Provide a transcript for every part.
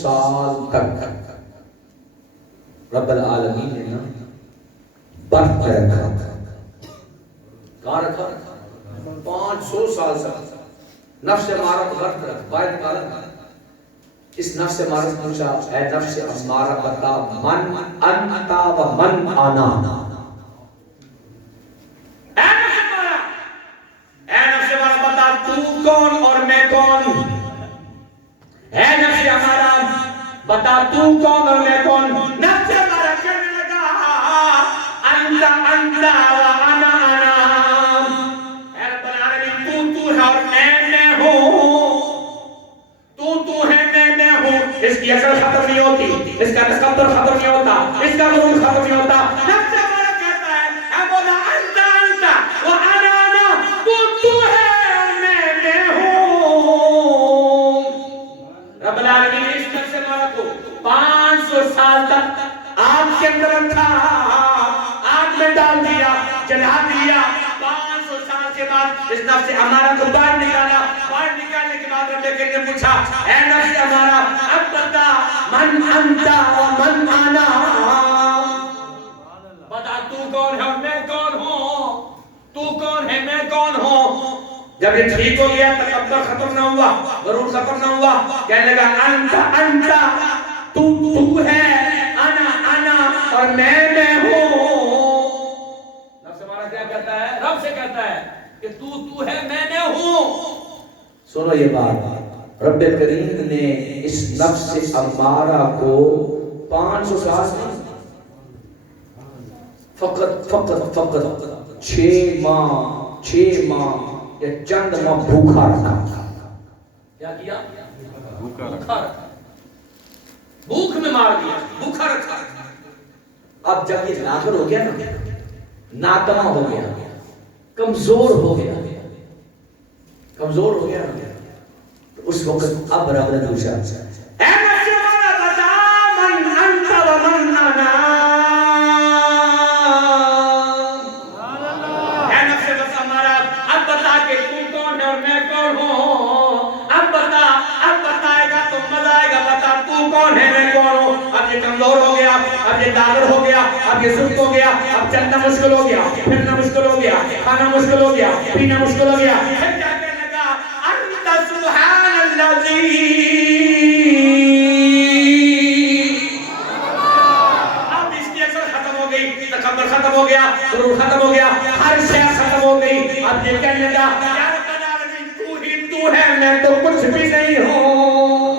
سال تک رب العالمین نے نا برت رکھا. کہاں رکھا؟ 500 سال تک نفس امارہ کو برت رکھا. باہر نکالا. اس نفس امارہ سے پوچھا اے نفس امارہ بتا من انت و من انا. اے نفس امارہ بتا تو کون اور میں کون. اے نفس امارہ بتا تو کون اور میں کون. نفس امارہ کہنے لگا انت انت و انا انا. اے رب العالمین تو ہے اور میں ہوں. تو ہے میں ہوں. اس کی اصل ختم نہیں ہوتی, اس کا تکبر ختم نہیں ہوتا, اس کا غرور ختم نہیں ہوتا. نفس امارہ کہتا ہے اے مولا انت انت و انا انا. تو ہے اور میں ہوں. رب العالمین نے اس نفس امارہ کو 500 سال تک آگ کے اندر رکھا, آگ میں ڈال دیا, جلا دیا. 500 سال کے بعد اس نفس امارہ کو باہر نکالا. باہر نکالنے کے بعد رب کریم نے پوچھا اے نفس امارہ اب بتا من انت و من انا. بتا تو کون ہے اور میں کون ہوں. تو کون ہے میں کون ہوں. جب یہ ٹھیک ہو گیا تکبر ختم نہ ہوا, غرور ختم نہ ہوا, کہنے لگا انت انت تو ہے, انا انا اور میں ہوں. نفس ہمارا کیا کہتا ہے؟ رب سے کہتا ہے کہ تو ہے میں ہوں. سنو یہ بات, رب کریم نے اس نفس امارہ کو 500 سال فقط 6 ماہ یا چند ماہ بھوکا رکھا. کیا کیا؟ بھوکا رکھا. بھوک میں مار دیا, بھوکا رکھا. اب جب یہ لاغر ہو گیا نا, ناتما ہو گیا, کمزور ہو گیا نا, تو اس وقت اب رب نے پوچھا اے نفس امارہ بتا من انت و من انا. اے نفس امارہ اب بتا کہ تو کون ہے اور میں کون ہوں. اب بتائے گا تو مزہ آئے گا. بتا تو کون ہے میں کون ہوں. اب یہ کمزور ہو گیا, اب یہ داغر ہو گیا, اب یہ سست ہو گیا, اب چلنا مشکل ہو گیا, پھرنا مشکل ہو گیا, کھانا مشکل ہو گیا, پینا مشکل ہو گیا. پھر کیا کہنے لگا انت سبحان الذی. اب اس کی اثر ختم ہو گئی, تکبر ختم ہو گیا, غرور ختم ہو گیا, ہر شے ختم ہو گئی. اب یہ کہنے لگا یا رب العالمین تو ہی تو ہے, میں تو کچھ بھی نہیں ہوں.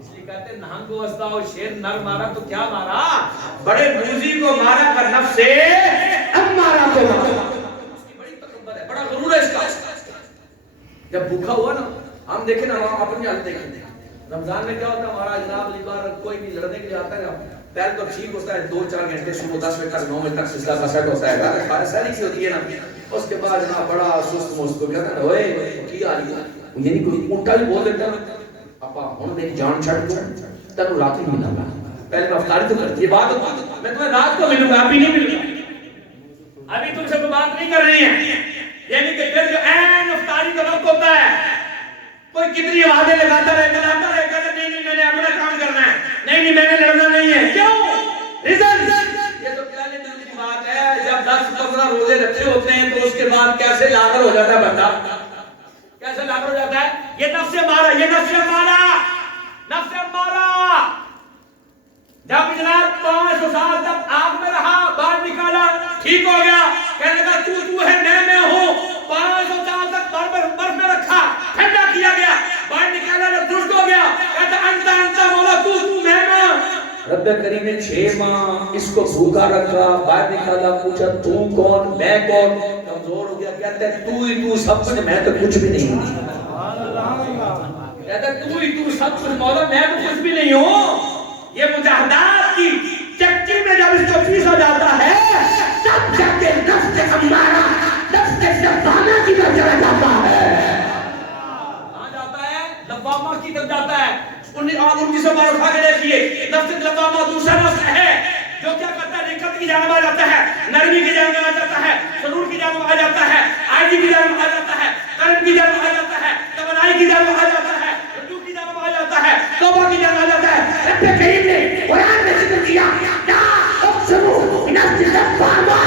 اس لیے کہتے ہیں نہنگ کو وسطا ہو شیر نر مارا تو کیا مارا, بڑے موزی کو مارا کر نفس سے امارہ کو مارا. اس کی بڑی تکبر ہے, بڑا غرور ہے اس کا. جب بھوکا ہوا نا, ہم دیکھیں نا اپنی حالت دیکھیں. رمضان میں کیا ہوتا ہے ہمارا جناب, ایک بار کوئی بھی لڑنے کے لیے آتا ہے نا, پہل تو ٹھیک ہوتا ہے 2-4 گھنٹے صبح 10 بجے تک 9 بجے تک سلسلہ کا سیٹ ہوتا ہے, کھانے ساری سی ہوتی ہے نا. اس کے بعد جناب بڑا سست مست کو کہتا ہے اوئے کی آ رہی ہے, یعنی کوئی اونٹا بھی بول دیتا ہے پاپا ہوں میری جان چھڑ دوں تب رات ہی ملا. پہلے میں افطاری تو کرتی ہے, بات ہوتی ہے میں تمہیں رات کو ملوں گا, ابھی نہیں ملوں گا, ابھی تم سے کوئی بات نہیں کر رہی ہے. یعنی کہ پھر جو این افطاری کا وقت ہوتا ہے, کوئی کتنی آوازیں لگاتا رہے کہتا نہیں میں نے اپنا کام کرنا ہے, نہیں میں نے لڑنا نہیں ہے. کیوں؟ ریزن یہ تو پہلے دن کی بات ہے. جب 10-15 روزے رکھے ہوتے ہیں تو اس کے بعد کیسے لاغر ہو جاتا ہے بندہ, کیسے لاغر ہو جاتا ہے. یہ نفس امارہ جب جناب 500 سال تک آگ میں رہا, باہر نکالا, ٹھیک ہو گیا, کہنے لگا تو ہے میں ہوں. 500 سال تک برف میں رکھا, ٹھنڈا کیا گیا, باہر نکالا تو درست ہو گیا, کہتا انت مولا تو میں. رب کریم نے 6 ماہ اس کو بھوکا رکھا, باہر نکالا, پوچھا تو کون میں کون. کمزور ہو گیا, کہتا ہے تو سب کچھ, میں تو کچھ بھی نہیں ہوں. کہتا ہے تو سب کچھ مولا, میں تو کچھ بھی نہیں ہوں. یہ مجاہدات کی چکی میں جب اس کو پیسا جاتا ہے تب جا کے نفس امارہ, نفس لوامہ کی طرف چلا جاتا ہے. کہاں جاتا ہے؟ لوامہ کی طرف جاتا ہے. ان کی سب اٹھا کے دیکھیے, نفس لوامہ دوسرا نفس ہے جو کیا کرتا ہے, رقت کی جانب آ جاتا ہے, نرمی کی جانب آ جاتا ہے, سرور کی جانب آ جاتا ہے, عاجزی کی جانب آ جاتا ہے, کرم کی جانب آ جاتا ہے, توانائی کی جانب آ جاتا ہے, رجوع کی جانب آ کی جگہ جاتا ہے. رب کریم نے قرآن میں ذکر کیا لا اقسم بنفس اللوامہ،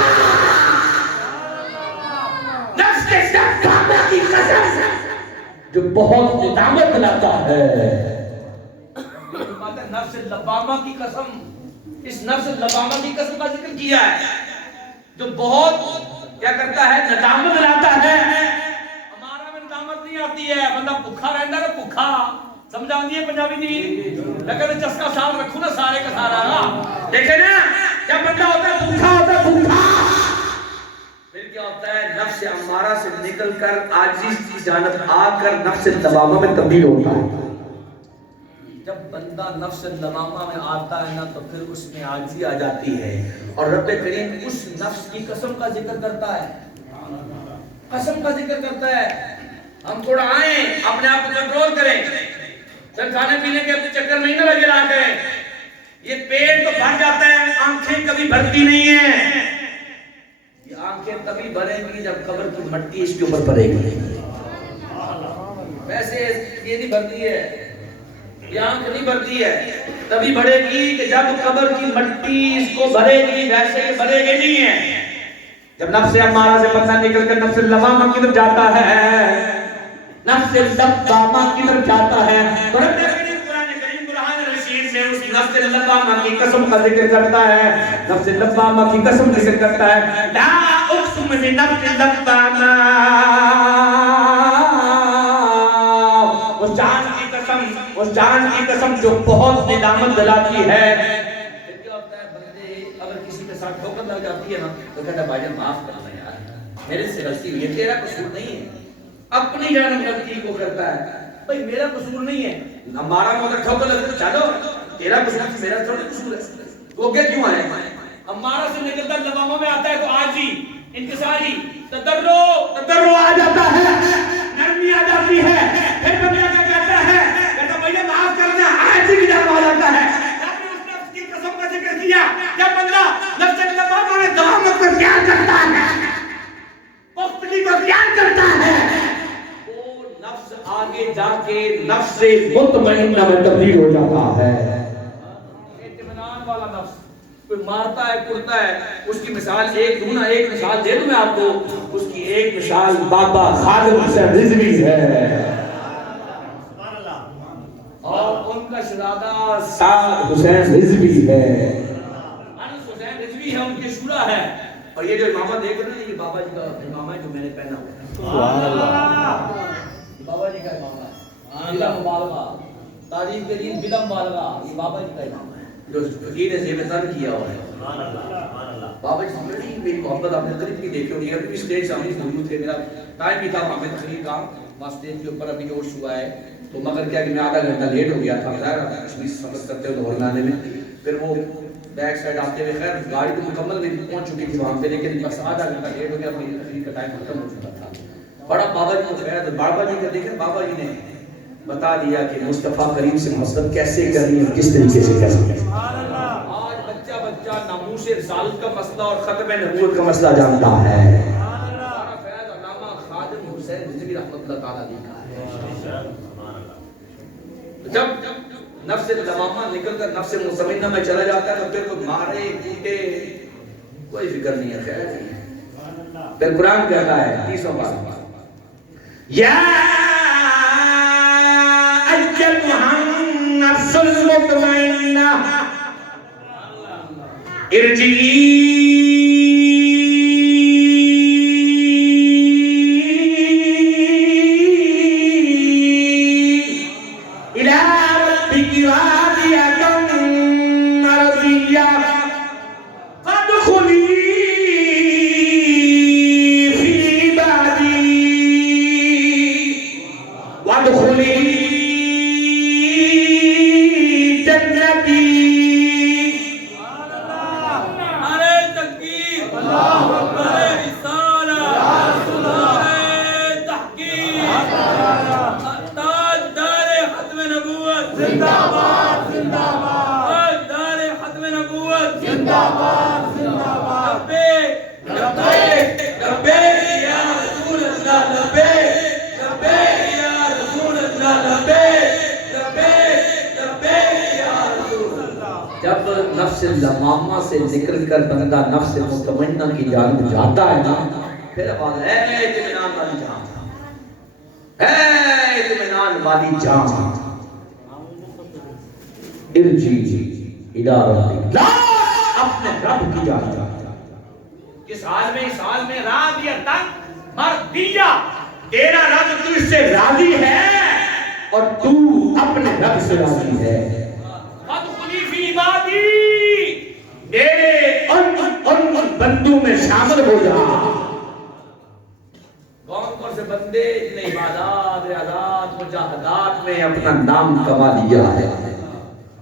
نفس لوامہ کی قسم جو بہت ندامت لاتا ہے. نفس لوامہ کی قسم، اس نفس لوامہ کی قسم کا ذکر کیا ہے جو بہت کیا کرتا ہے، ندامت لاتا ہے. ہمارا میں ندامت نہیں آتی ہے، بندہ بھوکا رہتا ہے، بھوکا سمجھ آتی ہے پنجابی دی، لیکن چسکا ساتھ رکھو نا سارے کا سارا. دیکھیں نا جب بندہ ہوتا ہے بھوکا ہوتا ہے بھوکا، پھر کیا ہوتا ہے، نفس امارہ سے نکل کر عاجز کی جانب آ کر نفس لوامہ میں تبدیل ہوتا ہے. جب بندہ نفس لوامہ میں آتا ہے نا تو پھر اس میں عاجزی آ جاتی ہے، اور رب کریم اس نفس کی قسم کا ذکر کرتا ہے، قسم کا ذکر کرتا ہے. ہم تھوڑا آئیں اپنے آپ کو کنٹرول کریں، چل کھانے پینے کے اپنے چکر میں ہی نہ لگے رہا کریں. یہ پیٹ تو بھر جاتا ہے، آنکھیں کبھی بھرتی نہیں ہیں. یہ آنکھیں تبھی بھریں گی جب قبر کی مٹی اس کے اوپر پڑے گی. ویسے یہ نہیں بھرتی ہے، یہ آنکھ نہیں بھرتی ہے، تبھی بڑھے گی کہ جب قبر کی مٹی اس کو بھرے گی. ویسے یہ بھرے گی نہیں ہے. جب نفس امارہ سے بندہ نکل کر نفس لوامہ کی طرف جاتا ہے، نفس لوامہ کی طرف جاتا ہے، تو رب کریم قرآن کریم قرآن رشید میں اس نفس لوامہ کی قسم کا ذکر کرتا ہے. نفس لوامہ کی قسم ذکر کرتا ہے لا اقسم بنفس لوامہ، اس جان کی قسم، اس جان کی قسم جو بہت ندامت دلاتی ہے. کیا ہوتا ہے، بندے اگر کسی کے ساتھ ٹھوکر لگ جاتی ہے نا تو کہتا ہے بھائی جان معاف کرنا یار، میرے سے غلطی ہوئی ہے، تیرا قصور نہیں ہے. اپنی جانب غلطی کو کرتا ہے، بھائی میرا قصور نہیں ہے. ہمارا مگر ٹھوکر لگ چلو تیرا قصور، میرا تھوڑا قصور ہے. وہ کیا کیوں آئے، ہمارا سے نکلتا لوامہ میں آتا ہے تو عاجزی، انکساری، تضرع آ جاتا ہے، نرمی آ جاتی ہے. پھر بندہ کیا کہتا ہے، کہتا بھیا معاف کرنا، عاجزی کی جانب آ جاتا ہے. رب نے اس نفس کی قسم کا ذکر کیا جب بندہ نفس لوامہ میں دوامت کو اختیار کرتا ہے، پختگی کو اختیار کرتا ہے، وہ نفس آگے جا کے نفس مطمئنہ میں تبدیل ہو جاتا ہے. اطمینان والا نفس. کوئی مارتا ہے کرتا ہے، اس کی مثال ایک دوں نا، ایک مثال دے دوں میں آپ کو. اس کی ایک مثال بابا خالد حسین رضوی ہے، اور ان کا شہزادہ سعد حسین رضوی ہے، انس حسین رضوی ہے، ان کے شورا ہے. اور یہ جو امامہ دیکھ رہے ہیں یہ بابا جی کا امامہ ہے جو میں نے پہنا ہوا ہے. سبحان اللہ. یہ بابا جی کا امامہ ہے بلا مبالغہ، تاریخ کے دین بلا مبالغہ یہ بابا جی کا امامہ ہے جو فقیر نے زیب تن کیا ہوا ہے. بابا جی بڑی میری محبت آپ نے قریب کی دیکھی ہوگی. ابھی اسٹیج سامنے موجود تھے، میرا ٹائم بھی تھا وہاں پہ تقریر کا، وہاں اسٹیج کے اوپر ابھی جوش ہوا ہے تو مگر کیا کہ میں آدھا گھنٹہ لیٹ ہو گیا تھا ظاہر کشمیر سفر کرتے ہوئے لاہور آنے میں. پھر وہ بیک سائڈ آتے ہوئے خیر گاڑی تو مکمل نہیں پہنچ چکی تھی وہاں پہ، لیکن بس آدھا گھنٹہ لیٹ ہو گیا، میری تقریر کا ٹائم ختم ہو چکا تھا. بڑا بابا جی کو خیر، بابا جی کا دیکھیں بابا جی نے بتا دیا کہ مصطفیٰ کریم سے محبت کیسے کرنی ہے، کس طریقے سے کرنی ہے. آج بچہ بچہ ناموس رسالت کا مسئلہ اور ختم نبوت کا مسئلہ جانتا ہے. ہمارا فیض علامہ خادم حسین رضوی رحمۃ اللہ تعالیٰ علیہ کا ہے. جب نفس لوامہ نکل کر نفس مطمئنہ میں چلا جاتا ہے تو پھر کوئی مارے کوٹے کوئی فکر نہیں ہے. خیر پھر قرآن کہتا ہے 30واں پارہ یا ایتھا النفس المطمئنہ ارجعی الی ربک راضیۃ مرضیہ فادخلی فی عبادی وادخلی جنتی. لمامہ سے نکل کر بندہ نفس مطمئنہ کی جانب جاتا ہے نا، پھر آواز ہے اطمینان والی جان، ہے اطمینان والی جان، ارجی الی ربک، لا اپنے رب کی جانب۔ کس حال میں؟ اس حال میں راضیتاً مرضیہ، تیرا رب تجھ سے راضی ہے اور تو اپنے رب سے راضی ہے۔ فادخلی فی عبادی، میرے ان بندوں میں شامل ہو جا۔ کون سے بندے جنہیں عبادات، ریاضات، مجاہدات میں اپنا نام کما لیا ہے،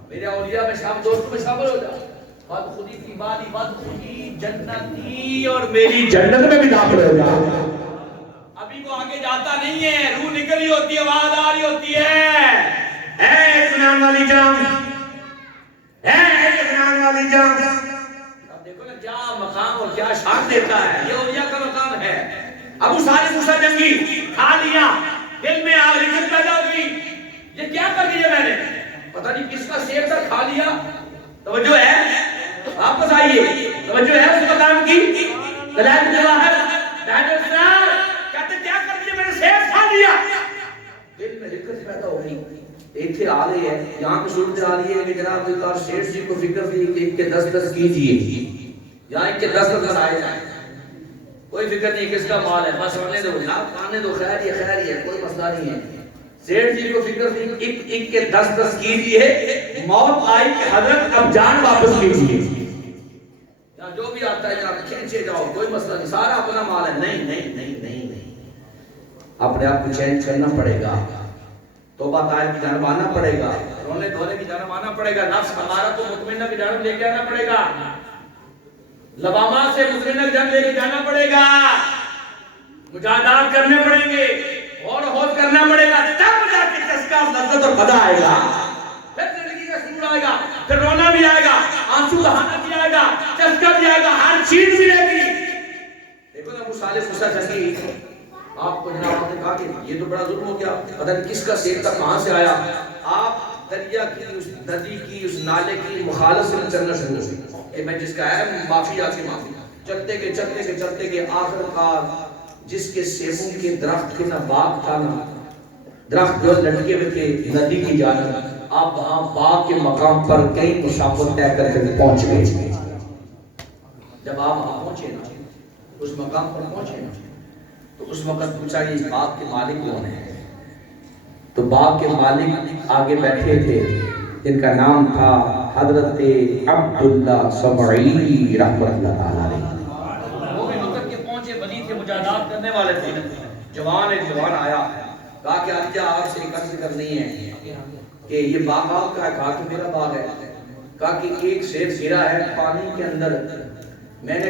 میرے اولیاء میں شامل، دوستوں میں شامل ہو جا۔ فادخلی فی عبادی وادخلی جنتی، اور میری جنت میں بھی داخل ہو جا۔ ابھی وہ آگے جاتا نہیں ہے، روح نکلی ہوتی ہے، آواز آ رہی ہوتی ہے، اے اطمینان والی جان، اے اطمینان والی جان۔ اب دیکھو نا کیا مقام اور کیا شان دیتا ہے، یہ اولیاء کا مقام ہے۔ ابو صالح موسیٰ جنگی کھا لیا، دل میں آگ پیدا ہوئی، یہ کیا کر لیا میں نے؟ پتہ نہیں کس کا سیب تھا، کھا لیا۔ توجہ ہے؟ واپس آئیے، توجہ ہے اس مقام کی؟ دلائل جواہر دہن اسرار کہتے کیا کر لیا میں نے؟ سیب کھا لیا۔ دل میں رکت پیدا ہو گئی، ایتھے آ رہے ہیں، یہاں کی صورت آ رہی ہے کہ جناب ایک شیخ جی کو فکر تھی کہ ایک کے 10 کیجئے، یہاں ایک کے 10 آئے جائیں، کوئی فکر نہیں کس کا مال ہے، بس آنے دو، نہ آنے دو، خیر ہے، کوئی مسئلہ نہیں ہے۔ سیٹھ جی کو فکر تھی ایک کے 10 کیجئے، موت آئی کہ حضرت اب جان واپس کیجئے، یہاں جو بھی آتا ہے جناب کھینچے جاؤ، کوئی مسئلہ نہیں، سارا اپنا مال ہے۔ نہیں، اپنے آپ کو چینج کرنا پڑے گا، توبہ طائب کی جانب آنا پڑے گا، رونے دھونے کی جانب آنا پڑے گا، نفس ہمارا تو مطمئنہ کی جانب لے کے آنا پڑے گا، لبامہ سے مطمئنہ کی جانب لے کے جانا پڑے گا، مجاہدات کرنے پڑیں گے، اور ہوت کرنا پڑے گا، تب جا کے چسکا لذت اور مزہ آئے گا، پھر زندگی کا سرور آئے گا، پھر رونا بھی آئے گا، آنسو بہانا بھی آئے گا، چسکا بھی آئے گا، ہر چیز ملے گی۔ دیکھو نا ابو صالح موسیٰ جنگی، آپ کو جناب آپ نے کہا کہ یہ تو بڑا ظلم ہو گیا، پتہ نہیں کس کا سیب تھا، کہاں سے آیا، آپ دریا کی، اس ندی کی، اس نالے کی مخالف سے چلنا شروع ہو گئی کہ میں جس کا ہے معافی آتی معافی، چلتے گئے آخر کار جس کے سیبوں کے درخت کے نہ باغ تھا نہ درخت جو لٹکے ہوئے تھے ندی کی جانب، آپ وہاں باغ کے مقام پر کئی مسافت طے کر کے پہنچ گئے۔ جب آپ وہاں پہنچے نا، اس مقام پر پہنچے نا، تو اس وقت پوچھا کہ اس باغ کے مالک کون ہیں؟ تو باغ کے مالک آگے بیٹھے تھے جن کا نام تھا حضرت عبداللہ سمعی رحمۃ اللہ علیہ۔ وہ بھی وقت کے پہنچے، ولی تھے، مجاہدات کرنے والے تھے، جوان آیا، کہا کہ آج آپ سے ایک عرض کرنی ہے کہ یہ باغ آپ کا ہے؟ کہا کہ میرا باغ ہے۔ کہا کہ ایک سیب گرا ہے پانی کے اندر، میں نے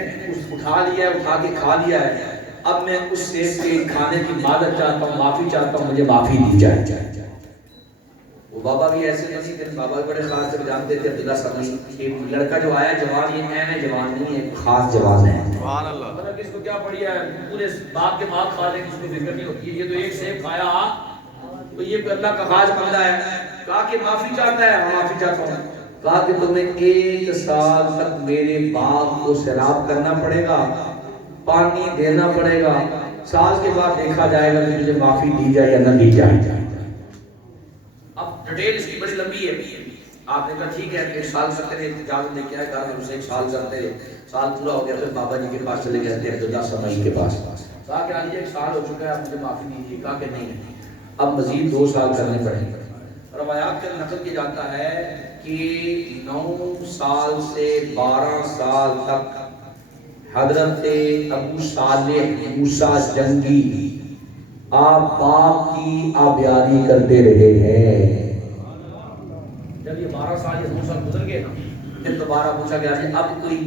اٹھا لیا ہے، اٹھا کے کھا لیا ہے، اب میں اس سیب کے کھانے کی معذرت چاہتا ہوں، معافی چاہتا ہوں، مجھے معافی دی جائے۔ وہ بابا بھی ایسے نہیں تھے، بابا بھی بڑے خاص سے جانتے تھے عبداللہ سمعی کہ لڑکا جو آیا جوان، یہ اہم جوان نہیں ہے، خاص جوان ہے، سبحان اللہ، مطلب اس کو کیا پڑی ہے، پورے باغ کے باغ کھا لیں، کس کو فکر نہیں ہوتی ہے، یہ تو ایک سیب کھایا تو یہ اللہ کا خاص بندہ ہے۔ کہا کہ معافی چاہتا ہے، ہاں معافی چاہتا ہوں۔ کہا کہ تمہیں 1 سال تک میرے باغ کو سیراب کرنا پڑے گا، پانی دینا پڑے گا، سال کے بعد دیکھا جائے گا کہ مجھے معافی دی جائے یا نہ دی جائے۔ اب ڈیٹیل اس کی بڑی لمبی ہے، آپ نے کہا ٹھیک ہے 1 سال کرتے رہے، اجازت لے کے آئے، کہا کہ اسے 1 سال کرتے رہے، سال پورا ہو گیا، پھر بابا جی کے پاس چلے گئے تھے عبداللہ سمعی کے پاس، کہا کہ علی 1 سال ہو چکا ہے، آپ مجھے معافی دیجیے۔ کہا کہ نہیں، اب مزید 2 سال کرنے پڑیں گے۔ روایات کے نقل کیا جاتا ہے کہ 9 سال سے 12 سال تک حضرت ابو صالح موسیٰ جنگی آپ باغ کی آبیاری کرتے رہے ہیں۔ جب یہ 12 سال یا 9 سال گزر گئے نا، پھر دوبارہ پوچھا گیا کہ اب کوئی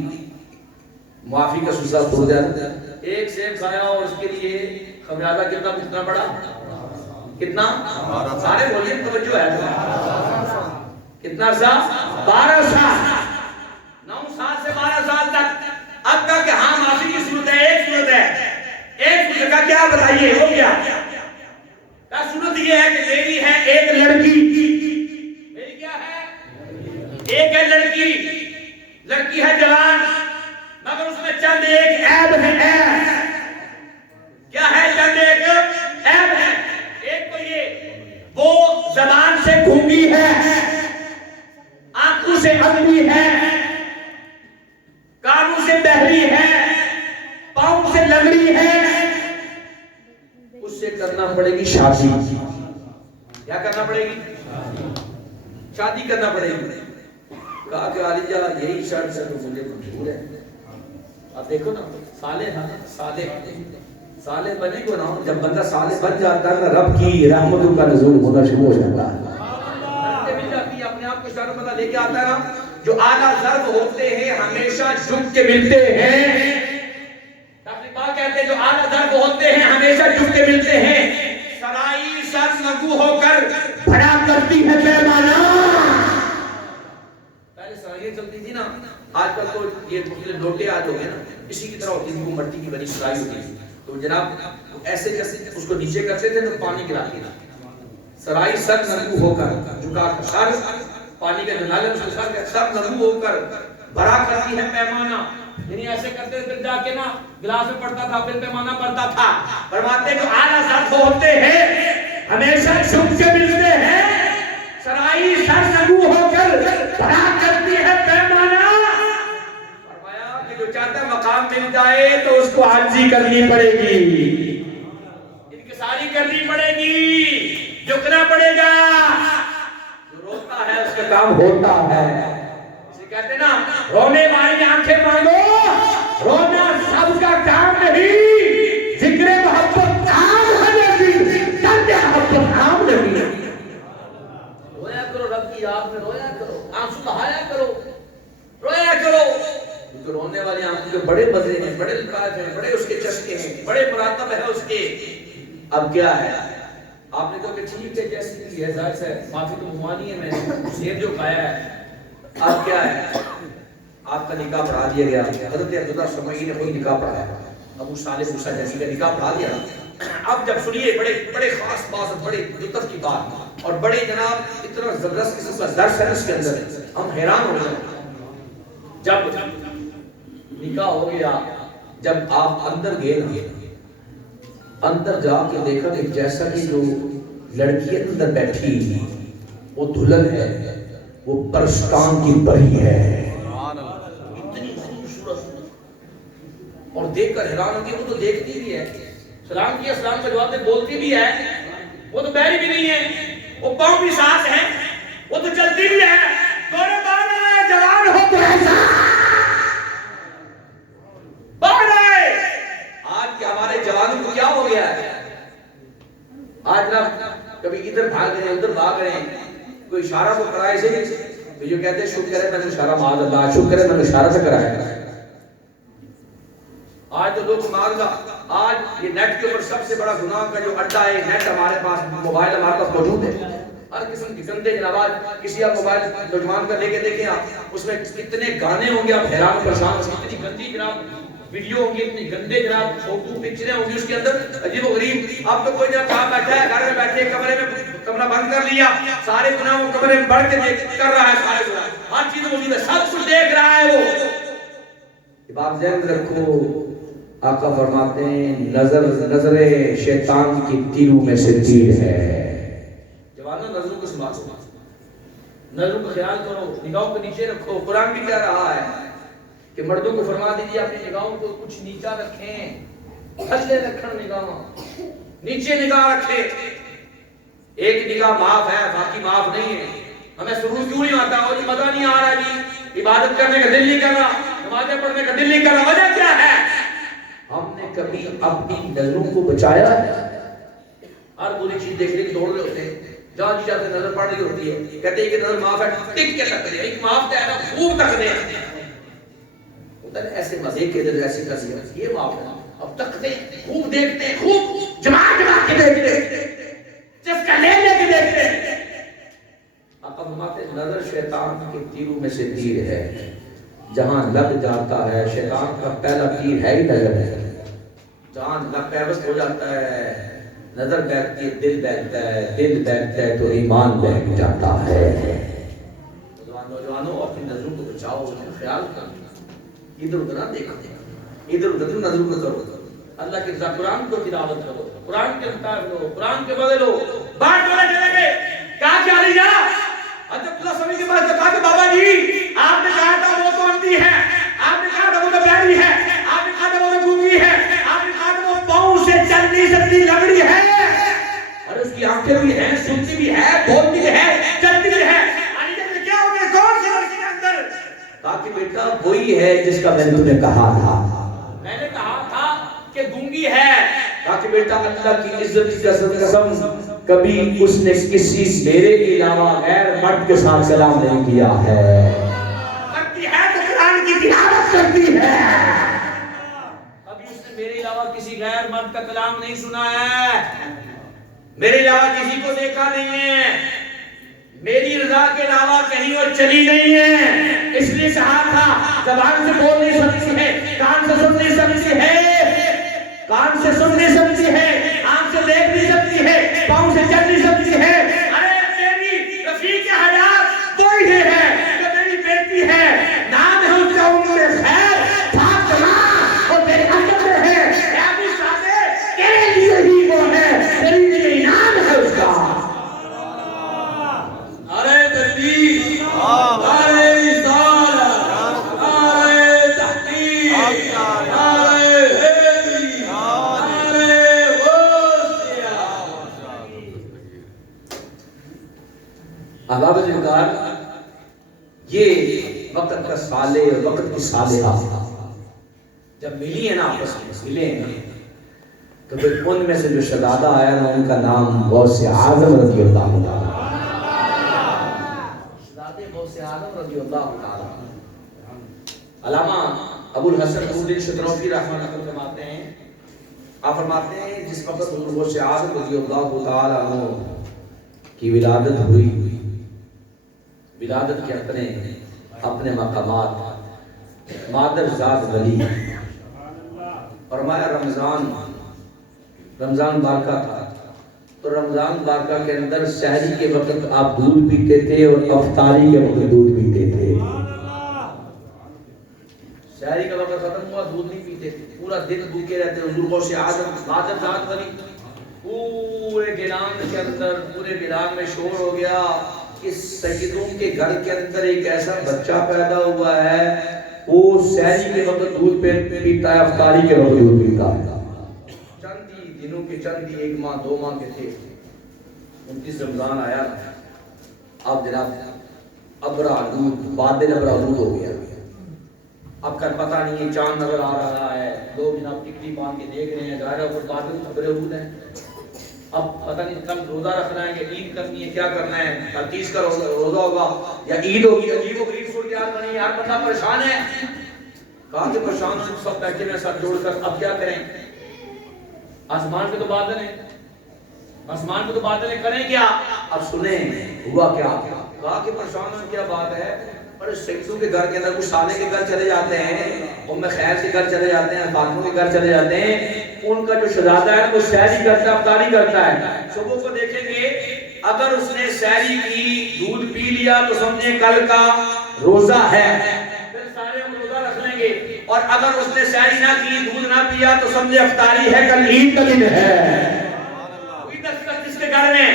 معافی کا سلسلہ توڑ جائے، ایک سیب کھایا اور اس کے لیے خمیازہ کتنا بڑا، کتنا، سارے بولیے توجہ ہے، کتنا سا، 12 سال، 9 سال سے 12 سال تک۔ اب کہا کہ ہاں معافی کی صورت ہے، ایک صورت ہے، ایک صورت کا کیا بتائیے ہو گیا؟ کیا صورت یہ ہے کہ میری ہے ایک لڑکی، میری کیا ہے؟ ایک ہے لڑکی، لڑکی ہے جوان مگر اس میں چند ایک عیب ہے. کیا ہے؟ چند ایک عیب ہے. ایک تو یہ وہ زبان سے گونگی ہے, آنکھوں سے اندھی ہے, کانوں سے بہری ہے, پاؤں سے لنگڑی ہے. اس سے کرنا پڑے گی شادی. کیا کرنا پڑے گی؟ شادی کرنا پڑے گی. کہا کہ علی جان یہی شرط سے تو مجھے منظور ہے. اب دیکھو نا, صالح بنے کو نا, جب بندہ صالح بن جاتا ہے نا رب کی رحمتوں کا نزول ہونا شروع ہو جاتا ہے. مل جاتی ہے, اپنے آپ کو اشارہ بندہ لے کے آتا ہے نا. جو اعلیٰ ضرب ہوتے ہیں ہمیشہ جھک کے ملتے ہیں. تقریبا کہتے ہیں جو اعلیٰ ضرب ہوتے ہیں ہمیشہ جھک کے ملتے ہیں. سرائی سر نگو ہو کر بڑا کرتی ہے پیمانہ. پہلے سرائیاں چلتی تھی نا, آج کل تو یہ مختلف لوٹے آج ہو گئے نا, اسی کی طرح ہوتی تھی, وہ مٹی کی بنی سرائی ہوتی تھی. تو جناب ایسے جیسے اس کو نیچے کرتے تھے تو پانی گراتی تھی. سرائی سر نگو ہو کر جھکا کر سر پانی کے نالے میں سر نگو ہو کر بھرا کرتی ہے پیمانہ. یعنی ایسے کرتے پھر جا کے نا گلاس میں پڑتا تھا, پھر پیمانہ پڑتا تھا. فرماتے جو اعلیٰ ضرب ہوتے ہیں ہمیشہ جھک کے ملتے ہیں. سرائی سر نگو ہو کر بھرا کرتی ہے پیمانہ. فرمایا کہ جو چاہتا ہے مقام مل جائے تو اس کو عاجزی کرنی پڑے گی, انکساری کرنی پڑے گی, جھکنا پڑے گا. جو روتا ہے اس کا کام ہوتا ہے. اسے کہتے ہیں نا رونے والی آنکھیں مانگو, رونا سب کا کام نہیں. ذکر محبت عام ہے نہیں, درد محبت عام نہیں. رویا کرو رب کی یاد میں, رویا کرو, آنسو بہایا کرو, رویا کرو. کیونکہ رونے والی آنکھوں کے بڑے مزے ہیں, بڑے لطف ہیں, بڑے اس کے چشکے ہیں, بڑے مراتب ہے اس کے. اب کیا ہے, آپ نے کہا کہ ٹھیک ہے جیسی کی ہے, ظاہر ہے معافی تو منوانی ہے, میں نے شیر جو کھایا ہے. اب کیا ہے, آپ کا نکاح پڑھا دیا گیا. حضرت عبداللہ سمعی نے کوئی نکاح پڑھایا, ابو صالح موسیٰ جیسی کا نکاح پڑھا دیا. اب جب سنیے بڑے خاص بات, بڑے لطف کی بات, اور بڑے جناب اتنا زبردست قسم کا درس ہے اس کے اندر, ہم حیران ہو گئے. جب نکاح ہو گیا, جب آپ اندر گئے, اندر جا کے دیکھا کہ جیسا کہ جو لڑکی اندر بیٹھی وہ دلہن ہے, وہ پرستان کی پری ہے. اتنی خوبصورت, اور دیکھ کر حیران ہو گئی. وہ تو دیکھتی بھی ہے, سلام کیا, سلام کا جواب دے, بولتی بھی ہے, وہ تو بہری بھی نہیں ہے, وہ پاؤں بھی سانس ہے, وہ تو چلتی بھی ہے. تھوڑے باہر آئے, جوان ہو تو ایسا باہر آئے. آج کے ہمارے جوانوں کو کیا ہو گیا ہے, آج نا کبھی ادھر بھاگ رہے ہیں ادھر بھاگ رہے ہیں, کوئی اشارہ تو کرائے سے نہیں, جو کہتے ہیں شکر ہے میں نے اشارہ, معاذ اللہ شکر ہے میں نے اشارہ سے کرایا. آج تو لوگ مانگا, آج یہ نیٹ کے اوپر سب سے بڑا گناہ کا جو اڈا ہے, نیٹ ہمارے پاس, موبائل ہمارے پاس موجود ہے, ہر قسم کی گندے جناب. کسی آپ موبائل نوجوان کا لے کے دیکھیں آپ, اس میں کتنے گانے ہوں گے, آپ حیران پریشان, اتنی گندی جناب ویڈیو ہوں گی, اتنی گندے جناب فوٹو پکچریں ہوں گی اس کے اندر, عجیب و غریب. آپ تو کوئی جناب کہاں بیٹھا ہے, گھر میں بیٹھے کمرے میں, کمرہ بند کر لیا, سارے گناہ وہ کمرے میں بڑھ کے کر رہا ہے, سارے گناہ, ہر چیز موجود ہے, سب کچھ دیکھ رہا ہے وہ. بات ذہن رکھو, آقا فرماتے ہیں نظر شیطان کی تیروں میں سے تیر ہے. جوانوں نظروں کو سنبھالو, نظروں کا خیال کرو, نگاہوں کو نیچے رکھو. قرآن بھی کہہ رہا ہے کہ مردوں کو فرما دیجیے اپنی نگاہوں کو کچھ نیچا رکھیں, تھلے رکھن نگاہ, نیچے نگاہ رکھیں. ایک نگاہ معاف ہے, باقی معاف نہیں ہے. ہمیں سرور کیوں نہیں آتا, اور مزہ نہیں آ رہا جی, عبادت کرنے کا دل نہیں کر رہا, نمازیں پڑھنے کا دل نہیں کر رہا, وجہ کیا ہے؟ ہم نے کبھی اپنی نظروں کو بچایا ہے؟ ہر بری چیز دیکھنے کے دوڑ رہے ہوتے ہیں, جہاں جی جاتے نظر پڑ رہی ہوتی ہے, کہتے ہیں کہ نظر معاف ہے, ٹک کے تک دے, ایک معاف ہے نا, خوب تک دے. ایسے مزے کے دل ایسے کر دیا, یہ معاف ہے, اب تک دے, خوب دیکھتے ہیں, خوب جما کے دیکھتے ہیں, جس کا لے کے دیکھتے ہیں. آقا فرماتے ہیں نظر شیطان کے تیروں میں سے تیر ہے, جہاں لگ جاتا ہے, شیطان کا پہلا تیر ہے ہی نظر ہے, جہاں لگ پیوست ہو جاتا ہے, نظر بیٹھتی ہے, دل بیٹھتا ہے, دل بیٹھتا ہے تو ایمان بیٹھ جاتا ہے. نوجوانوں اپنی نظروں کو بچاؤ, خیال کرو. ادھر ادھر نہ دیکھا ادھر ادھر نظر کرو اللہ کے رضا قرآن کو تلاوت کرو قرآن کے مطابق لو قرآن کے بدلے لو بات بولے چلے گئے کہا کیا علی جا حضرت اللہ سبھی کے پاس کہا کہ بابا جی آپ نے کہا تھا وہ تو اندھی ہے آپ نے کہا تھا وہ تو پیاری ہے آپ نے کہا تھا وہ تو گونگی ہے آپ نے کہا تھا وہ پاؤں سے چل نہیں سکتی لگڑی ہے اور اس کی آنکھیں بھی ہیں سنتی بھی ہے بولتی بھی ہے چلتی بھی ہے علی جا کیا ہو گیا کون سی لڑکی کے اندر کہا کہ بیٹا وہی ہے جس کا میں نے تمہیں کہا تھا میں نے کہا تھا کہ گونگی ہے کہا کہ بیٹا اللہ کی عزت کی قسم کبھی اس نے کسی میرے علاوہ غیر مرد کے ساتھ کلام نہیں کیا ہے کرتی ہے تو قرآن کی تلاوت کرتی ہے ابھی اس نے میرے علاوہ کسی غیر مرد کا کلام نہیں سنا ہے میرے علاوہ کسی کو دیکھا نہیں ہے میری رضا کے علاوہ کہیں اور چلی نہیں ہے اس لیے کہا تھا زبان سے بول نہیں سکتی ہے کان سے سن نہیں سکتی ہے کان سے سن نہیں سکتی ہے آنکھ سے دیکھ نہیں سکتی ہے پاؤں سے چل نہیں سکتی ہے ارے میری رفیق حیات وہی ہے جو میری بیٹی ہے نام ہے اس کا عمر خیر فاطمہ اور میرے اندر میں ہے اے ابو صادق تیرے لیے ہی وہ ہے تیرے لیے انعام ہے اس کا ارے تکبیر ارے رسالت ارے تحقیق ارے حیدری ارے غوثیہ احباب الجلال یہ وقت کا صالح اور وقت کی صالحہ جب ملی ہے نا آپس میں ملے ہیں تو پھر ان میں سے جو شہزادہ آیا نا ان کا نام غوث اعظم رضی اللہ عنہ غوث اعظم رضی اللہ تعالی علامہ ابو الحسن الدین شتروفی رحمۃ اللہ فرماتے ہیں آپ فرماتے ہیں جس وقت حضور غوث اعظم رضی اللہ تعالی عنہ کی ولادت ہوئی ولادت کے اپنے مقامات مادر ذات ولی فرمایا رمضان بارکہ تھا تو رمضان بارکہ کے اندر سحری کے وقت آپ دودھ پیتے تھے اور افطاری کے وقت دودھ پیتے تھے سحری کا وقت ختم ہوا دودھ نہیں پیتے تھے پورا دن بھوکے رہتے حضور غوث اعظم مادر ذات ولی پورے گیلان کے اندر پورے گیلان میں شور ہو گیا کہ سیدوں کے گھر کے اندر ایک ایسا بچہ پیدا ہوا ہے وہ سحری کے وقت دودھ پیتا ہے افطاری کے وقت دودھ پیتا ہے چندی دنوں کے چندی ایک ماہ دو ماہ کے تھے 29 رمضان آیا اب جناب ابرا دودھ بادل ابرا دودھ ہو گیا اب کا پتہ نہیں ہے چاند نظر آ رہا ہے لوگ جناب ٹکڑی باندھ کے دیکھ رہے ہیں ظاہر ہے اوپر بادل ابرے ہوئے ہیں اب پتہ نہیں کل روزہ رکھنا ہے یا عید کرنی ہے کیا کرنا ہے کل 30 کا روزہ ہوگا یا عید ہوگی عجیب و غریب صورتحال بنی ہے ہر بندہ پریشان ہے کہا کہ پریشان ہیں سب بیٹھے میں سر جوڑ کر اب کیا کریں آسمان پہ تو بادل ہیں آسمان پہ تو بادل ہیں کریں کیا اب سنیں ہوا کیا کہا کہ پریشان ہونے کیا بات ہے اور سیدوں کے گھر کے اندر کچھ سالے کے گھر چلے جاتے ہیں ام خیر کے گھر چلے جاتے ہیں فاطمہ کے گھر چلے جاتے ہیں ان کا جو شہزادہ ہے وہ سحری کرتا ہے افطاری کرتا ہے صبح کو دیکھیں گے اگر اس نے سحری کی دودھ پی لیا تو سمجھیں کل کا روزہ ہے پھر سارے ہم روزہ رکھ لیں گے اور اگر اس نے سحری نہ کی دودھ نہ پیا تو سمجھے افطاری ہے کل عید کا دن ہے کوئی دستک جس کے گھر میں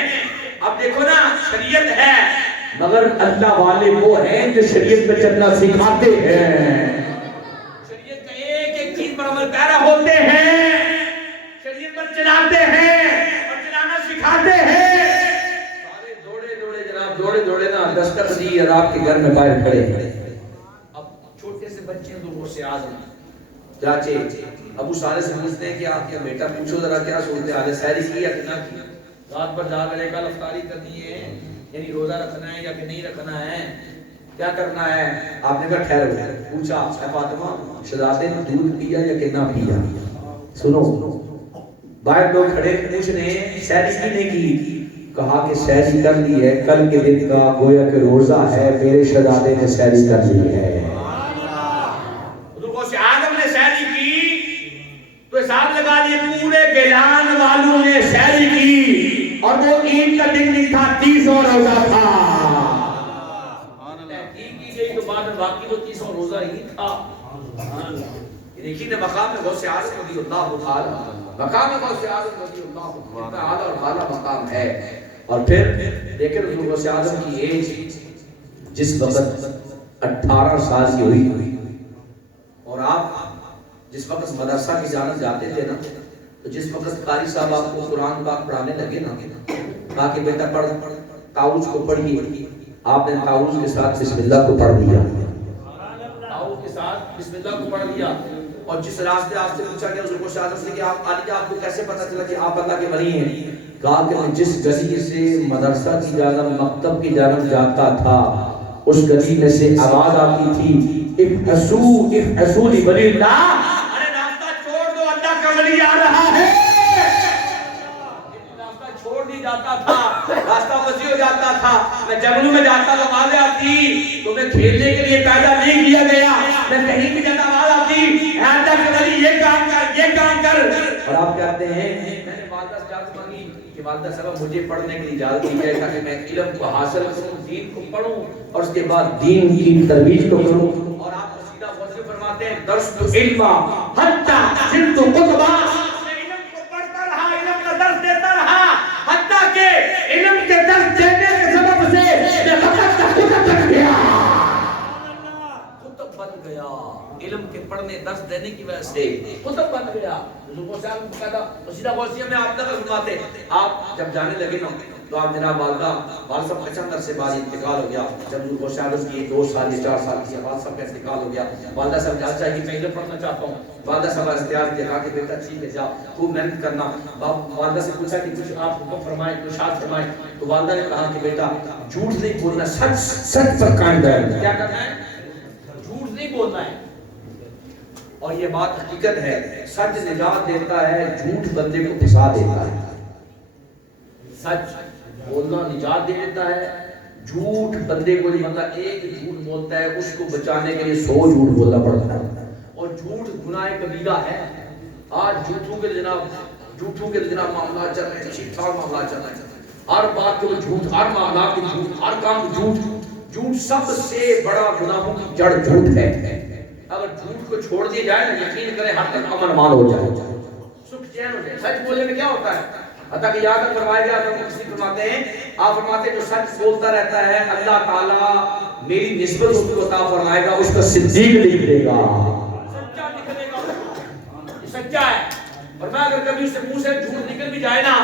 اب دیکھو نا شریعت ہے مگر اللہ والے وہ ہیں جو شریعت پہ چلنا سکھاتے ہیں شریعت کا ایک ایک چیز پر عمل پیرا ہوتے ہیں شریعت پر چلاتے ہیں اور چلانا سکھاتے ہیں سارے دوڑے جناب دوڑے نا دستک دی اور آپ کے گھر میں باہر کھڑے اب چھوٹے سے بچے ہیں تو وہ سے آزم چاچے ابو سارے سے پوچھتے ہیں کہ آپ کا بیٹا پوچھو ذرا کیا سوچتے حال ہے سحری کی یا نہ کی رات پر جا کر کل افطاری کرنی ہے یعنی روزہ رکھنا ہے یا کہ نہیں رکھنا ہے کیا کرنا ہے آپ نے کہا ٹھہرو پوچھا فاطمہ شہزادے نے دودھ پیا یا کہ نہ پیا سنو باہر لوگ کھڑے پوچھ رہے ہیں سحری کی نہیں کی کہا کہ سحری کر لی ہے کل کے دن کا گویا کہ روزہ ہے میرے شہزادے نے سحری کر لی ہے حضور غوث اعظم نے سحری کی تو حساب لگا لیے پورے گیلان والوں نے سحری کی اور وہ عید کا دن نہیں تھا 30 اور روزہ تھا تحقیق کی گئی تو بعد میں باقی وہ 30 اور روزہ ہی تھا دیکھیے نا مقام غوث اعظم رضی اللہ تعالی مقام غوث اعظم رضی اللہ کتنا اعلیٰ اور اعلیٰ مقام ہے. اور پھر دیکھیں حضور غوث اعظم کی ایج جس وقت 18 سال کی ہوئی اور آپ جس وقت مدرسہ کی جانب جاتے تھے نا تو جس وقت قاری صاحب آپ کو قرآن پاک پڑھانے لگے نا کہا کہ بیٹا پڑھ تعوذ کو پڑھیے. آپ نے تعوذ کے ساتھ بسم اللہ کو پڑھ دیا. تعوذ کے ساتھ بسم اللہ کو پڑھ دیا. اور جس راستے آپ سے پوچھا گیا حضور غوث اعظم سے کہ آپ کو کیسے پتہ چلا کہ آپ اللہ کے ولی ہیں؟ کہا کہ میں جس گلی سے مدرسہ کی جانب مکتب کی جانب جاتا تھا اس گلی میں سے آواز آتی تھی افحسو لولی اللہ، ارے راستہ چھوڑ دو اللہ کا ولی آ رہا ہے. راستہ چھوڑ دی جاتا تھا، راستہ وسیع ہو جاتا تھا. میں جنگلوں میں جاتا تو آواز آتی، تمہیں کھیلنے کے لیے پیدا نہیں کیا گیا. میں کہیں بھی جاتا آواز آتی اللہ کے ولی یہ کام کر یہ کام کر. اور آپ کہتے ہیں میں نے والدہ سے اجازت مانگی کہ والدہ صاحب مجھے پڑھنے کی اجازت دی جائے تاکہ میں علم کو حاصل کروں، دین کو پڑھوں اور اس کے بعد دین کی ترویج کو کروں. اور آپ سیدھا وصف فرماتے ہیں درس علم حتی جلد قطبہ، علم کو پڑھتا رہا، علم کا درس دیتا رہا حتیٰ کہ علم کے درس دینے کے سبب سے میں خطب کا خطب بن گیا. خطب بن گیا. علم کے پڑھنے درس دینے کی وجہ سے خطب بن گیا. حضور غوث اعظم کو کہا تھا سیدھا غوثیہ میں آپ نقل فرماتے آپ جب جانے لگے نا تو آپ جناب والد صاحب کا چند عرصے بعد انتقال ہو گیا. جب حضور غوث اعظم کی 2 سال یا 4 سال کی والد صاحب کا انتقال ہو گیا. والدہ صاحب جاننا چاہیے کہ میں علم پڑھنا چاہتا ہوں. والدہ صاحب اختیار کیا کہ بیٹا ٹھیک ہے جا خوب محنت کرنا. والدہ سے پوچھا کہ کچھ آپ حکم فرمائیں کچھ ارشاد فرمائیں. تو والدہ نے کہا کہ بیٹا جھوٹ نہیں بولنا، سچ پر قائم رہنا. کیا کرنا ہے؟ جھوٹ نہیں بولنا ہے. اور یہ بات حقیقت ہے، سچ نجات دیتا ہے، جھوٹ بندے کو پھنسا دیتا ہے. سچ بولنا نجات دے دیتا ہے، جھوٹ بندے کو نہیں. بندہ ایک جھوٹ بولتا ہے اس کو بچانے کے لیے 100 جھوٹ بولنا پڑتا ہے. اور جھوٹ گناہ کبیرہ ہے. آج جھوٹوں کے جناب معاملات چل رہے ہیں، ٹھیک ٹھاک معاملات چل رہے ہیں. ہر بات کو جھوٹ، ہر معاملات کی جھوٹ، ہر کام کی جھوٹ. جھوٹ سب سے بڑا گناہوں کی جڑ جھوٹ ہے. اگر جھوٹ کو چھوڑ دیا جائے نا یقین کریں ہر تک امن مان ہو جائے، سکھ چین ہو جائے. سچ بولنے میں کیا ہوتا ہے؟ حتیٰ کہ یہاں تک فرمایا گیا تو کسی فرماتے ہیں آپ فرماتے ہیں جو سچ بولتا رہتا ہے اللہ تعالیٰ میری نسبت اس کو عطا فرمائے گا، اس کا صدیق لکھ دے گا، سچا نکلے گا. یہ سچا ہے. اور میں اگر کبھی اس سے منہ سے جھوٹ نکل بھی جائے نا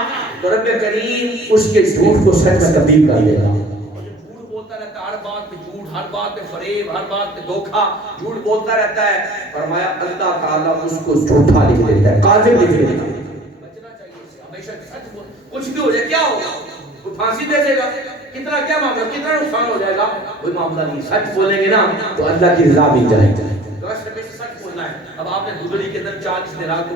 تو رب کریم اس کے جھوٹ کو سچ میں تبدیل کر دے گا. جھوٹ بولتا رہتا ہے، ہر بات پہ جھوٹ، ہر بات پہ فریب، ہر بات پہ دھوکا، جھوٹ بولتا رہتا ہے. فرمایا اللہ تعالیٰ اس کو جھوٹا لکھ دیتا ہے، کاذب لکھ دیتا ہے. بچنا چاہیے اس سے ہمیشہ. سچ بول، کچھ بھی ہو جائے کیا ہوگا؟ کوئی پھانسی دے دے گا، کتنا کیا معاملہ، کتنا نقصان ہو جائے گا، کوئی معاملہ نہیں. سچ بولیں گے نا تو اللہ کی رضا مل جائے گی. تو اس سے سچ بولنا ہے. اب آپ نے گدڑی کے اندر 40 دن رات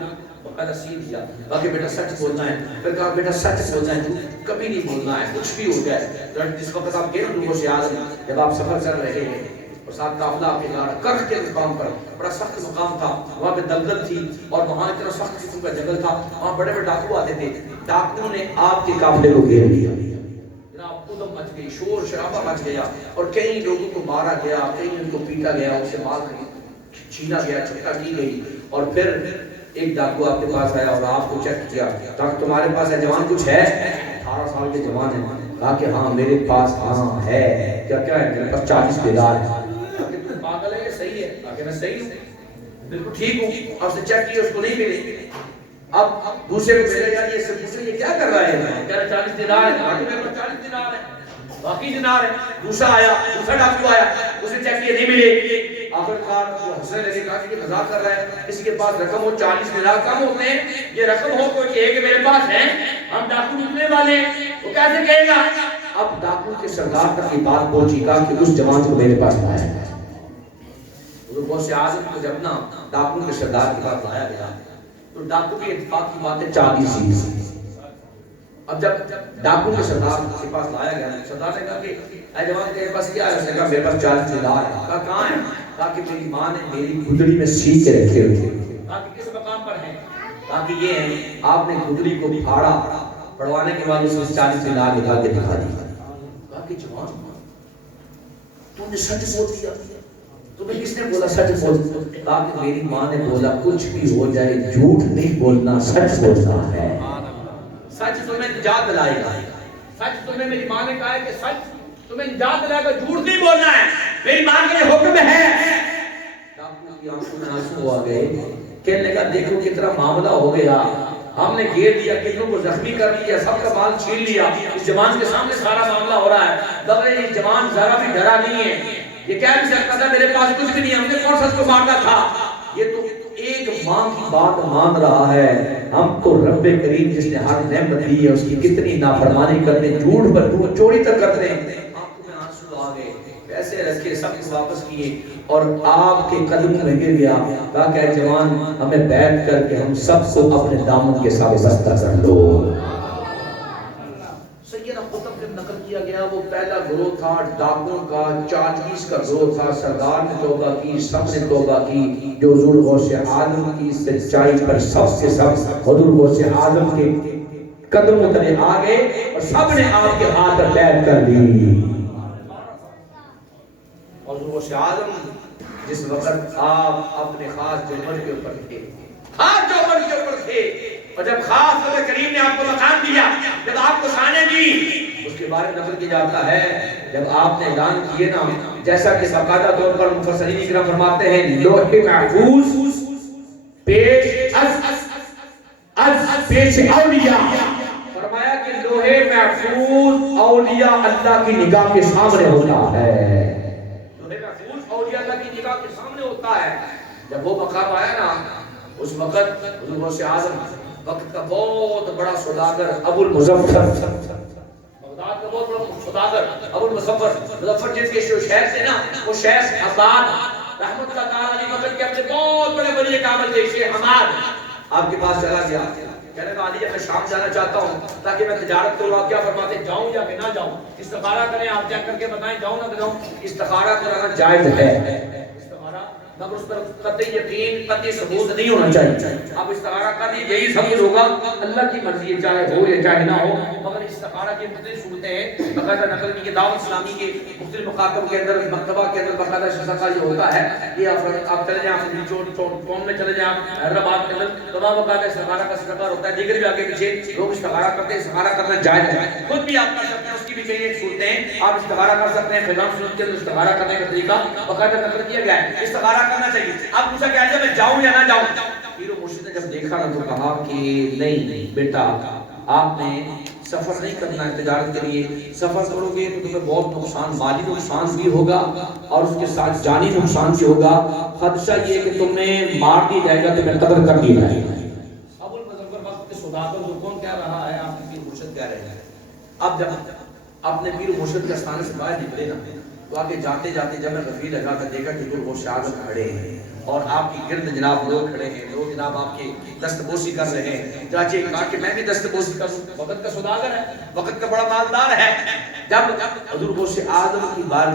کو پہلا سین دیا، باقی بیٹا سچ بولنا ہے. پھر کہا بیٹا سچ بولنا ہے، جھوٹ کبھی نہیں بولنا ہے، کچھ بھی ہو جائے. جس وقت آپ گئے نا غوث اعظم، جب آپ سفر کر رہے ہیں اور ساتھ قافلہ آپ کے جا رہا کرخ کے مقام پر، بڑا سخت مقام تھا، وہاں پہ دلدل تھی اور وہاں اتنا سخت قسم کا جنگل تھا، وہاں بڑے بڑے ڈاکو آتے تھے. ڈاکو نے آپ کے قافلے کو گھیر لیا. جناب ادھم مچ گئی، شور شرابہ مچ گیا اور کئی لوگوں کو مارا گیا، کئی ان کو پیٹا گیا، ان سے مال چھینا گیا، چکا کی گئی. اور پھر ایک ڈاکو آپ کے پاس آیا اور آپ کو چیک کیا تاکہ تمہارے پاس ہے جوان کچھ ہے؟ 18 سال کے جوان ہیں. کہا کہ ہاں میرے پاس ہاں ہے. کیا کیا ہے؟ میرے پاس 40 دینار ہے. پاگل ہے یہ صحیح ہے؟ کہا میں صحیح ہوں، بالکل ٹھیک ہوں. آپ سے چیک کیا اس کو نہیں ملی. اب دوسرے کو بھیجا یار یہ سب دوسرے یہ کیا کر رہا ہے؟ کہہ رہا 40 دینار ہے. کہا کہ میرے پاس 40 دینار ہے، باقی دینار ہے. دوسرا آیا، دوسرا ڈاکو آیا، اسے چیک کیا نہیں ملے. آخر کار وہ ہنسنے لگے، کہا کہ یہ مذاق کر رہا ہے، کسی کے پاس رقم ہو 40 دینار کم ہوتے ہیں، یہ رقم ہو کوئی کہے کہ میرے پاس ہے، ہم ڈاکو لوٹنے والے ہیں، وہ کیسے کہے گا؟ اب ڈاکو کے سردار تک یہ بات پہنچی، کہا کہ اس جوان کو میرے پاس لایا ہے. غوث اعظم کو جب نا ڈاکو کے سردار کے پاس لایا گیا تو ڈاکو کی اتفاق کی بات ہے 40 سی. اب جب ڈاکو کے سردار کے پاس لایا گیا، سردار نے کہا کہ اے جوان تیرے پاس کیا ہے؟ اس نے کہا میرے پاس 40 دینار ہے. کہا کہاں ہے؟ کہا کہ میری ماں نے میری گدڑی میں سی کے رکھے ہوئے. کہا کہ کس مقام پر ہیں؟ کہا کہ یہ ہیں. آپ نے گدڑی کو پھاڑا، پڑوانے کے بعد اس نے 40 دینار نکال کے دکھا دی. کہا کہ جوان تو نے سچ بول دیا، تمہیں کس نے بولا سچ بول؟ کہا کہ میری ماں نے بولا کچھ بھی ہو جائے جھوٹ نہیں بولنا، سچ بولنا ہے، سچ تمہیں نجات دلائے گا، سچ تمہیں، میری ماں نے کہا ہے کہ سچ تمہیں نجات دلائے گا، جھوٹ نہیں بولنا ہے، میری ماں کا یہ حکم ہے۔ ڈاکو کی آنکھوں میں آنسو آ گئے، کہنے لگا دیکھو کتنا معاملہ ہو گیا، ہم نے گھیر دیا، کتنوں کو زخمی کر دیا، سب کا مال چھین لیا، اس جوان کے سامنے سارا معاملہ ہو رہا ہے، لگ رہا ہے یہ جوان ذرا بھی ڈرا نہیں ہے، یہ کہہ نہیں سکتا تھا میرے پاس کچھ بھی نہیں ہے، ہم نے کون سا اس کو مارنا تھا، یہ تو ایک ماں کی بات مان رہا ہے، ہم تو رب کریم جس نے ہر نعمت دی ہے اس کی کتنی نافرمانی کرتے ہیں، جھوٹ پر چوری تک کرتے ہیں، آنکھوں میں آنسو آ گئے، پیسے رکھے سب کو واپس کیے اور آپ کے قدم میں گر گیا، کہا کہ اے جوان ہمیں بیعت کر کے ہم سب کو اپنے دامن کے ساتھ بستہ کر لو۔ سیدنا قطب جب نقل کیا گیا وہ پہلا گروہ تھا ڈاکوں کا، 40 کا گروہ تھا، سردار نے توبہ کی، سب نے توبہ کی، جو حضور غوث اعظم کی سچائی پر سب سے سب حضور غوث اعظم کے قدموں تلے آ گئے اور سب نے آپ کے ہاتھ پر بیعت کر دی۔ اور حضور غوث اعظم جس وقت آپ اپنے خاص جوبر کے اوپر تھے، خاص جوبر کے اوپر تھے، اور جب خاص رب کریم نے آپ کو مقام دیا، جب آپ کو شانیں دی، اس کے بارے میں نقل کیا جاتا ہے جب آپ نے اعلان کیے نا، جیسا کہ باقاعدہ طور پر مفسرین کرام فرماتے ہیں لوح محفوظ پیش از پیش اولیاء، فرمایا کہ لوح محفوظ اولیاء اللہ کی نگاہ کے سامنے ہوتا ہے، لوح محفوظ اولیاء اللہ کی نگاہ کے سامنے ہوتا ہے۔ جب وہ مقام آیا نا اس وقت حضور غوث اعظم وقت کا بہت بڑا سوداگر ابو المظفر، بغداد کا بہت بڑا سوداگر ابو المظفر، مظفر جن کے شیخ تھے نا وہ شیخ عباد رحمت اللہ تعالی علیہ وقت کے اپنے بہت بڑے ولی کامل تھے، شیخ حماد آپ کے پاس چلا گیا، کہنے لگا علی میں شام جانا چاہتا ہوں تاکہ میں تجارت کروں، آپ کیا فرماتے ہیں جاؤں یا کہ نہ جاؤں؟ استخارہ کریں، آپ چیک کر کے بتائیں جاؤں نہ جاؤں؟ استخارہ کرنا جائز ہے، مگر اس پر قطعی یقین قطعی ثبوت نہیں ہونا چاہیے، آپ استخارہ کر دیجئے یہی ثبوت ہوگا اللہ کی مرضی ہے، چاہے ہو یا چاہے نہ ہو، مگر استخارہ کی مختلف صورتیں ہیں، باقاعدہ نقل کی دعوت اسلامی کے مختلف مکاتب کے اندر مکتبہ کے اندر باقاعدہ استخارہ یہ ہوتا ہے، یہ آپ چلے جائیں ٹون میں چلے جائیں حیدرآباد کے اندر تمام باقاعدہ استخارہ کا استخارہ ہوتا ہے، دیگر بھی آگے پیچھے لوگ استخارہ کرتے ہیں، استخارہ کرنا جائز ہے، خود بھی آپ کر سکتے ہیں، اس کی بھی کئی ایک صورتیں ہیں، آپ استخارہ کر سکتے ہیں، فیضان صورت کے اندر استخارہ کرنے کا طریقہ باقاعدہ نقل کیا گیا ہے، استخارہ کرنا چاہیے۔ آپ پوچھا کہ آج میں جاؤں یا نہ جاؤں؟ پیر و مرشد نے جب دیکھا نا تو کہا کہ نہیں بیٹا آپ نے سفر نہیں کرنا ہے تجارت کے لیے، سفر کرو گے تو تمہیں بہت نقصان، مالی نقصان بھی ہوگا اور اس کے ساتھ جانی نقصان بھی ہوگا، خدشہ یہ کہ تمہیں مار دیا جائے گا، تمہیں قتل کر دیا جائے گا۔ ابو المظفر وقت کے سوداگر جو کون کہہ رہا ہے آپ کے پیر مرشد کہہ رہے ہیں۔ اب جب اپنے پیر مرشد کے آستانے سے باہر نکلے نا تو آگے جاتے جاتے جب میں غفیر لگا کر دیکھا کہ حضور غوث اعظم کھڑے ہیں اور آپ کی گرد جناب لوگ کھڑے ہیں، لوگ جناب آپ کی دستبوسی کر رہے ہیں، چاچے کہا کہ میں بھی دستبوسی کروں، وقت کا سوداگر ہے، وقت کا بڑا مالدار ہے۔ جب حضور غوث اعظم کی بارگاہ